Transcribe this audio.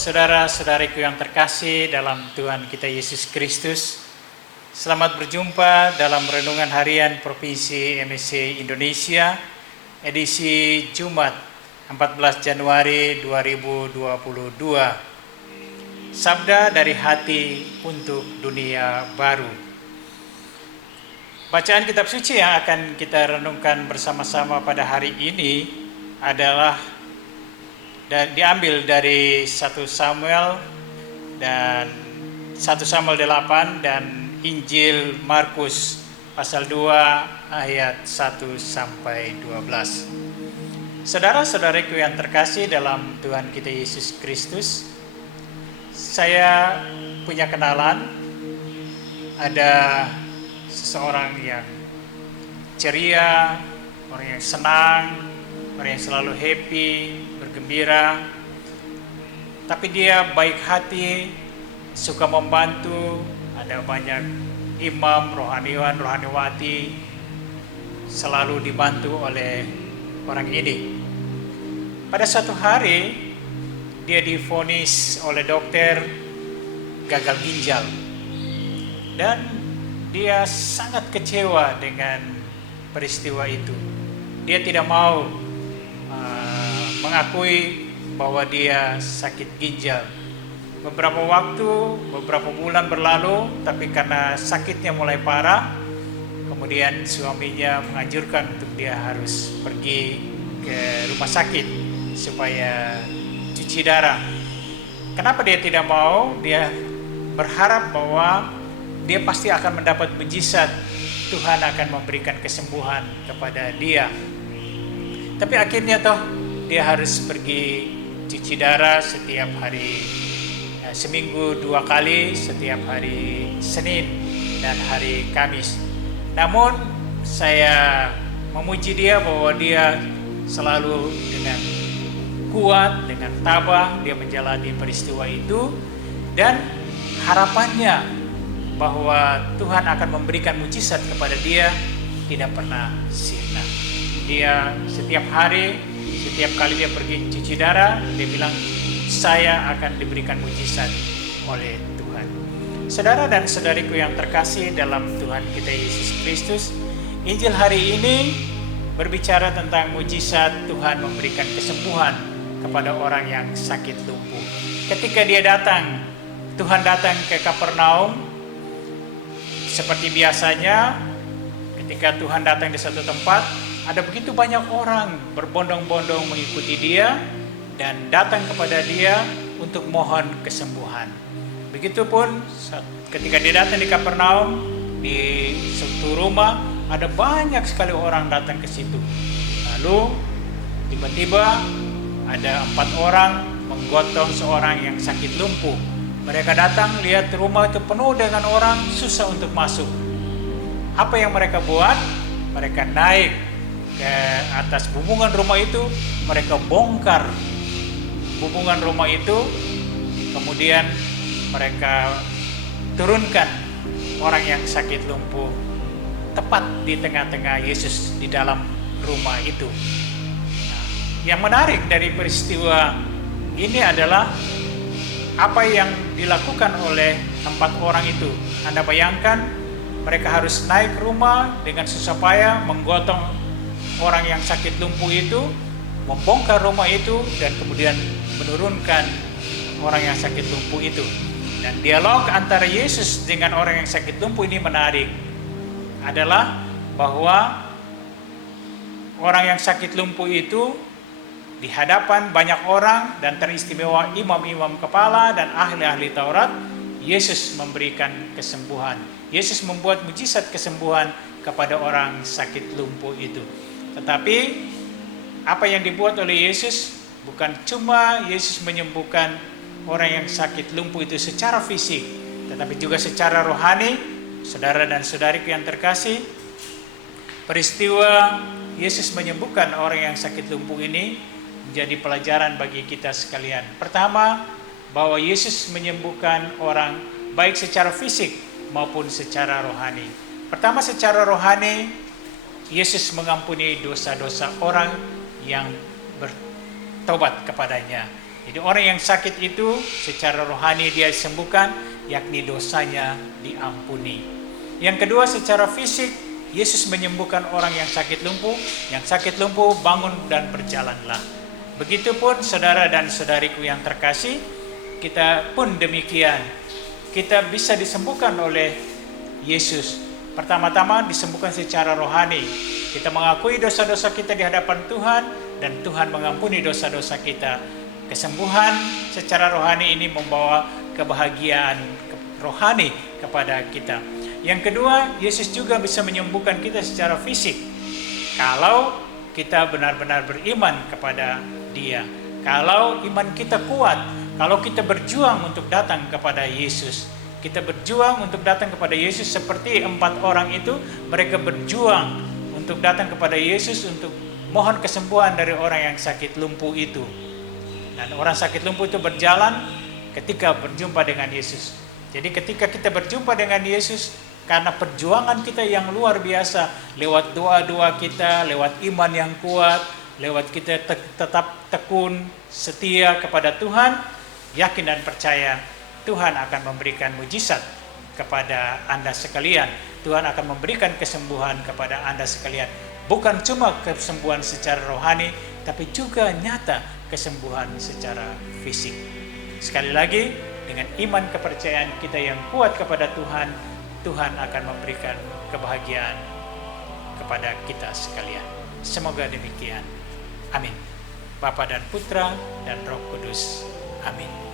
Saudara-saudariku yang terkasih dalam Tuhan kita Yesus Kristus, selamat berjumpa dalam Renungan Harian Provinsi MSC Indonesia, edisi Jumat 14 Januari 2022. Sabda dari hati untuk dunia baru. Bacaan kitab suci yang akan kita renungkan bersama-sama pada hari ini adalah diambil dari 1 Samuel 8 dan Injil Markus pasal 2 ayat 1 sampai 12. Saudara-saudariku yang terkasih dalam Tuhan kita Yesus Kristus, saya punya kenalan, ada seseorang yang ceria, orang yang senang, orang yang selalu happy, bergembira, tapi dia baik hati, suka membantu. Ada banyak imam, rohaniwan, rohaniwati selalu dibantu oleh orang ini. Pada suatu hari dia divonis oleh dokter gagal ginjal, dan dia sangat kecewa dengan peristiwa itu. Dia tidak mau mengakui bahwa dia sakit ginjal. Beberapa bulan berlalu, tapi karena sakitnya mulai parah, kemudian suaminya menganjurkan untuk dia harus pergi ke rumah sakit supaya cuci darah. Kenapa dia tidak mau? Dia berharap bahwa dia pasti akan mendapat mujizat, Tuhan akan memberikan kesembuhan kepada dia. Tapi akhirnya dia harus pergi cuci darah setiap hari, seminggu 2 kali, setiap hari Senin dan hari Kamis. Namun saya memuji dia bahwa dia selalu dengan kuat, dengan tabah dia menjalani peristiwa itu, dan harapannya bahwa Tuhan akan memberikan mujizat kepada dia tidak pernah sirna. Dia setiap hari, setiap kali dia pergi cuci darah, dia bilang, saya akan diberikan mujizat oleh Tuhan. Saudara dan saudariku yang terkasih dalam Tuhan kita Yesus Kristus, Injil hari ini berbicara tentang mujizat Tuhan memberikan kesembuhan kepada orang yang sakit lumpuh. Ketika Tuhan datang ke Kapernaum, seperti biasanya ketika Tuhan datang di satu tempat, ada begitu banyak orang berbondong-bondong mengikuti dia dan datang kepada dia untuk mohon kesembuhan. Begitupun ketika dia datang di Kapernaum, di suatu rumah, ada banyak sekali orang datang ke situ. Lalu tiba-tiba ada 4 orang menggotong seorang yang sakit lumpuh. Mereka datang, lihat rumah itu penuh dengan orang, susah untuk masuk. Apa yang mereka buat? Mereka naik ke atas bumbungan rumah itu, mereka bongkar bumbungan rumah itu, kemudian mereka turunkan orang yang sakit lumpuh tepat di tengah-tengah Yesus di dalam rumah itu. Yang menarik dari peristiwa ini adalah apa yang dilakukan oleh 4 orang itu. Anda bayangkan, mereka harus naik rumah dengan susah payah, menggotong orang yang sakit lumpuh itu, membongkar rumah itu, dan kemudian menurunkan orang yang sakit lumpuh itu. Dan dialog antara Yesus dengan orang yang sakit lumpuh ini menarik, adalah bahwa orang yang sakit lumpuh itu di hadapan banyak orang, dan teristimewa imam-imam kepala dan ahli-ahli Taurat, Yesus memberikan kesembuhan. Yesus membuat mujizat kesembuhan kepada orang sakit lumpuh itu. Tetapi apa yang dibuat oleh Yesus bukan cuma Yesus menyembuhkan orang yang sakit lumpuh itu secara fisik, tetapi juga secara rohani. Saudara dan saudariku yang terkasih, peristiwa Yesus menyembuhkan orang yang sakit lumpuh ini menjadi pelajaran bagi kita sekalian. Pertama, bahwa Yesus menyembuhkan orang baik secara fisik maupun secara rohani. Pertama, secara rohani, Yesus mengampuni dosa-dosa orang yang bertobat kepadanya. Jadi orang yang sakit itu secara rohani dia disembuhkan, yakni dosanya diampuni. Yang kedua, secara fisik, Yesus menyembuhkan orang yang sakit lumpuh. Yang sakit lumpuh bangun dan berjalanlah. Begitupun saudara dan saudariku yang terkasih, kita pun demikian. Kita bisa disembuhkan oleh Yesus. Pertama-tama disembuhkan secara rohani. Kita mengakui dosa-dosa kita di hadapan Tuhan dan Tuhan mengampuni dosa-dosa kita. Kesembuhan secara rohani ini membawa kebahagiaan rohani kepada kita. Yang kedua, Yesus juga bisa menyembuhkan kita secara fisik. Kalau kita benar-benar beriman kepada Dia. Kalau iman kita kuat, kalau kita berjuang untuk datang kepada Yesus. Kita berjuang untuk datang kepada Yesus seperti 4 orang itu, mereka berjuang untuk datang kepada Yesus untuk mohon kesembuhan dari orang yang sakit lumpuh itu. Dan orang sakit lumpuh itu berjalan ketika berjumpa dengan Yesus. Jadi ketika kita berjumpa dengan Yesus, karena perjuangan kita yang luar biasa, lewat doa-doa kita, lewat iman yang kuat, lewat kita tetap tekun, setia kepada Tuhan, yakin dan percaya, Tuhan akan memberikan mujizat kepada Anda sekalian. Tuhan akan memberikan kesembuhan kepada Anda sekalian. Bukan cuma kesembuhan secara rohani, tapi juga nyata kesembuhan secara fisik. Sekali lagi, dengan iman kepercayaan kita yang kuat kepada Tuhan, Tuhan akan memberikan kebahagiaan kepada kita sekalian. Semoga demikian. Amin. Bapa dan Putra dan Roh Kudus. Amin.